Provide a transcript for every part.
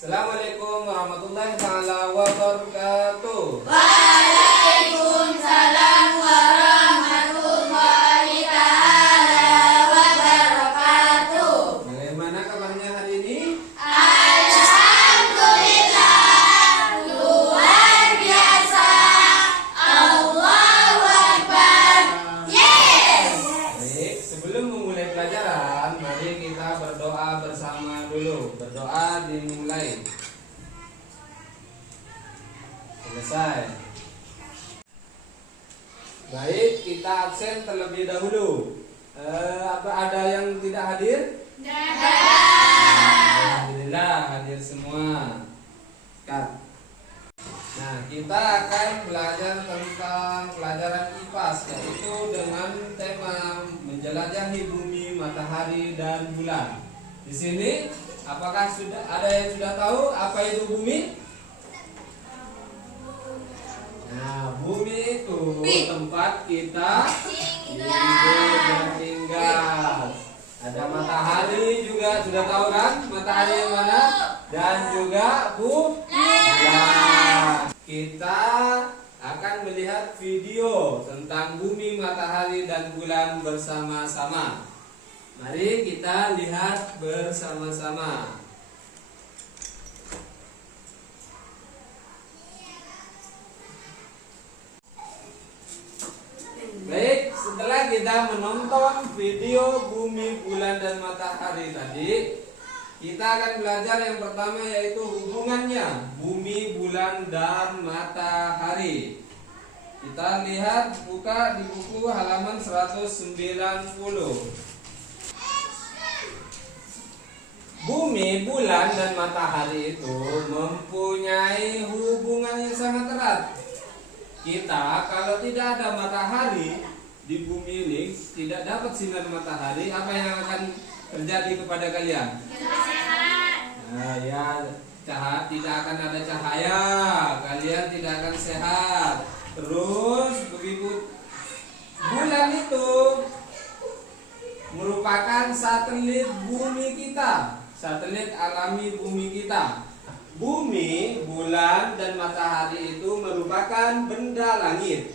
Assalamualaikum warahmatullahi taala wabarakatuh. Waalaikumsalam warahmatullahi taala wabarakatuh. Bagaimana kabarnya hari ini? Alhamdulillah, luar biasa. Allahu Akbar. Yes. Baik, sebelum memulai pelajaran, mari kita berdoa bersama dulu. Berdoa dimulai. Selesai. Baik, kita absen terlebih dahulu. Apa ada yang tidak hadir? Alhamdulillah hadir semua. Kat. Nah, kita akan belajar tentang pelajaran IPAS, yaitu dengan tema menjelajahi bumi, matahari, dan bulan. Di sini, apakah sudah ada yang sudah tahu apa itu bumi? Nah, bumi itu tempat kita hidup dan tinggal. Ada matahari juga, sudah tahu kan? Matahari yang mana? Dan juga bulan. Kita akan melihat video tentang bumi, matahari, dan bulan bersama-sama. Mari kita lihat bersama-sama. Baik, setelah kita menonton video bumi, bulan, dan matahari tadi, kita akan belajar yang pertama, yaitu hubungannya bumi, bulan, dan matahari. Kita lihat, buka di buku halaman 190. Bumi, bulan, dan matahari itu mempunyai hubungan yang sangat erat. Kita kalau tidak ada matahari di bumi ini, tidak dapat sinar matahari, apa yang akan terjadi kepada kalian? Nah, ya, tidak akan ada cahaya, kalian tidak akan sehat. Terus begitu, bulan itu merupakan satelit bumi kita, satelit alami bumi kita. Bumi, bulan, dan matahari itu merupakan benda langit,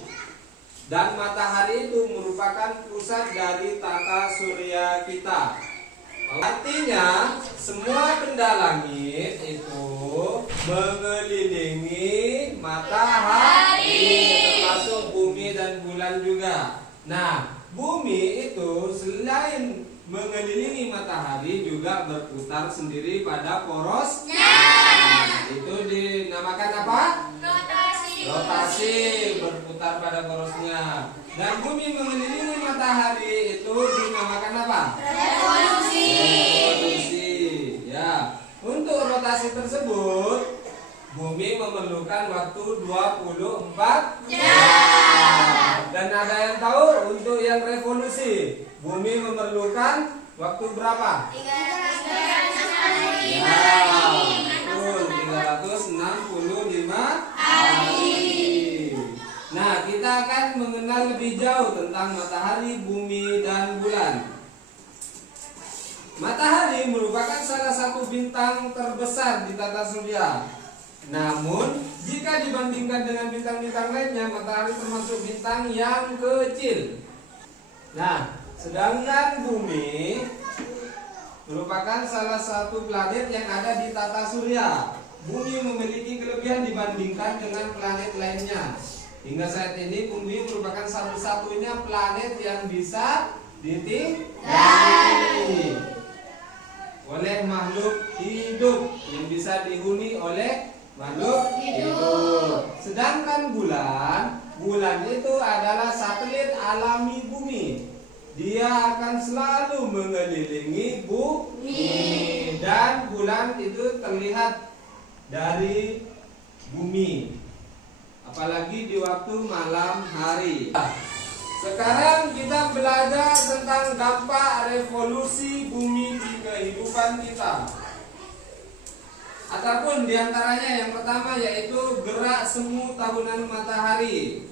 dan matahari itu merupakan pusat dari tata surya kita. Artinya, semua benda langit itu mengelilingi matahari, termasuk bumi dan bulan juga. Nah, bumi itu selain mengelilingi matahari juga berputar sendiri pada porosnya. Itu dinamakan apa? Rotasi, berputar pada porosnya. Dan bumi mengelilingi matahari itu dinamakan apa? Revolusi. Ya. Untuk rotasi tersebut, bumi memerlukan waktu 24 jam. Dan ada yang tahu untuk yang revolusi, bumi memerlukan waktu berapa? 365 hari. Nah, kita akan mengenal lebih jauh tentang matahari, bumi, dan bulan. Matahari merupakan salah satu bintang terbesar di tata surya. Namun, jika dibandingkan dengan bintang-bintang lainnya, matahari termasuk bintang yang kecil. Nah, sedangkan bumi merupakan salah satu planet yang ada di tata surya. Bumi memiliki kelebihan dibandingkan dengan planet lainnya. Hingga saat ini bumi merupakan satu-satunya planet yang bisa ditinggali oleh makhluk hidup, yang bisa dihuni oleh makhluk hidup. Sedangkan bulan itu adalah satelit alami bumi. Dia akan selalu mengelilingi bumi, dan bulan itu terlihat dari bumi, apalagi di waktu malam hari. Sekarang kita belajar tentang dampak revolusi bumi di kehidupan kita. Ataupun diantaranya yang pertama, yaitu gerak semu tahunan matahari.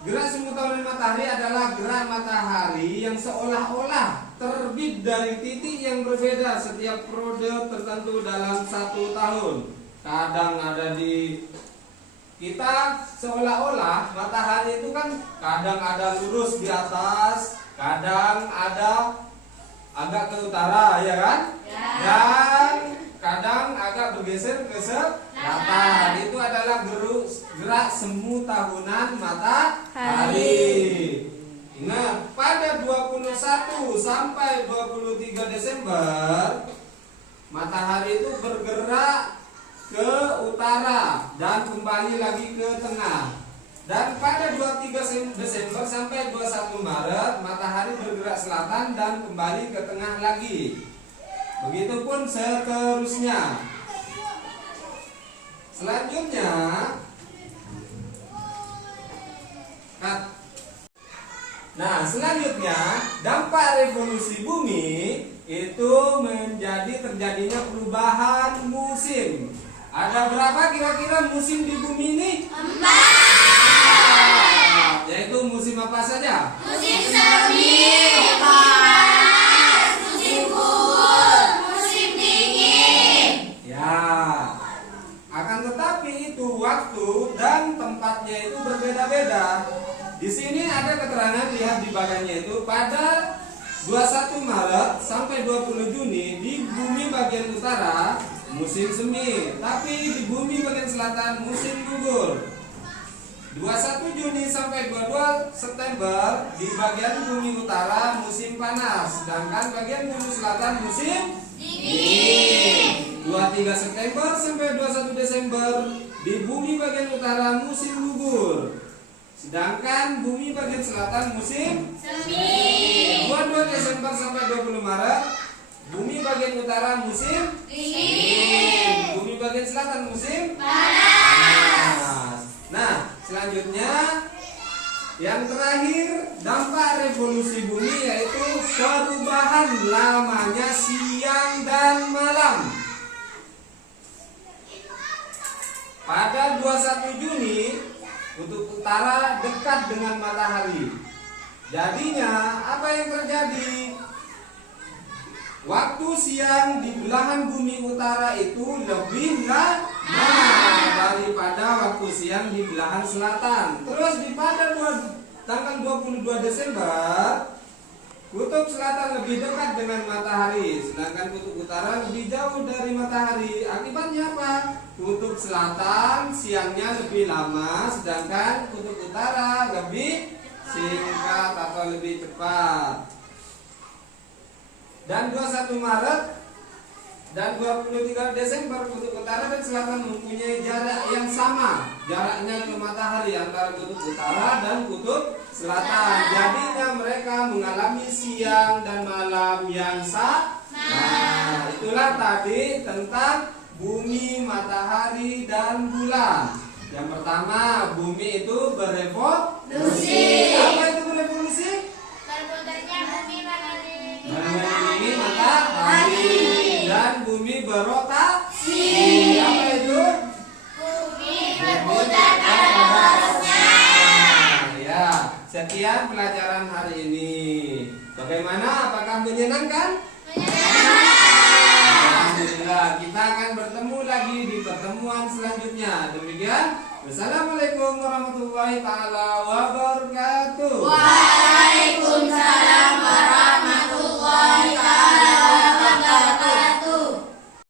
Gerak semu tahunan matahari adalah gerak matahari yang seolah-olah terbit dari titik yang berbeda setiap periode tertentu dalam 1 tahun. Kadang ada di kita seolah-olah matahari itu kan kadang ada lurus di atas, kadang ada agak ke utara, ya kan? Ya. Dan kadang agak bergeser ke selatan. Itu adalah gerak semu tahunan matahari. Nah, pada 21 sampai 23 Desember matahari itu bergerak ke utara dan kembali lagi ke tengah. Dan pada 23 Desember sampai 21 Maret matahari bergerak selatan dan kembali ke tengah lagi. Begitupun seterusnya. Selanjutnya, selanjutnya dampak revolusi bumi itu menjadi terjadinya perubahan musim. Ada berapa kira-kira musim di bumi ini? 4. Yaitu musim apa saja? Musim semi, musim panas, musim gugur, musim dingin. Ya. Akan tetapi itu waktu dan tempatnya itu berbeda-beda. Di sini ada keterangan, lihat di bagiannya itu pada 21 Maret sampai 20 Juni di bumi bagian utara musim semi, tapi di bumi bagian selatan musim gugur. 21 Juni sampai 22 September di bagian bumi utara musim panas, sedangkan bagian bumi selatan musim dingin. 23 September sampai 21 Desember di bumi bagian utara musim gugur, sedangkan bumi bagian selatan musim Semi. 22 Desember sampai 20 Maret bumi bagian utara musim Dingin. bumi bagian selatan musim Panas. Nah, selanjutnya yang terakhir dampak revolusi bumi yaitu perubahan lamanya siang dan malam. Pada 21 Juni kutub utara dekat dengan matahari. Jadinya apa yang terjadi? Waktu siang di belahan bumi utara itu lebih lama daripada waktu siang di belahan selatan. Terus pada tanggal 22 Desember kutub selatan lebih dekat dengan matahari, sedangkan kutub utara lebih jauh dari matahari. Akibatnya apa? Kutub selatan siangnya lebih lama, sedangkan kutub utara lebih singkat atau lebih cepat. Dan 21 Maret dan 23 Desember kutub utara dan selatan mempunyai jarak yang sama, jaraknya ke matahari antara kutub utara dan kutub selatan. Jadinya mereka mengalami siang dan malam yang sama. Nah, itulah tadi tentang bumi, matahari, dan bulan. Yang pertama, bumi itu berevolusi. Apa itu berevolusi? Berputarnya bumi Mengelilingi matahari dan bumi berotasi. Apa itu? Bumi berputar pada porosnya. Ya, sekian pelajaran hari ini. Bagaimana? Apakah menyenangkan? Alhamdulillah, kita akan bertemu lagi di pertemuan selanjutnya. Demikian, wassalamualaikum warahmatullahi taala wabarakatuh. Waalaikumsalam warahmatullahi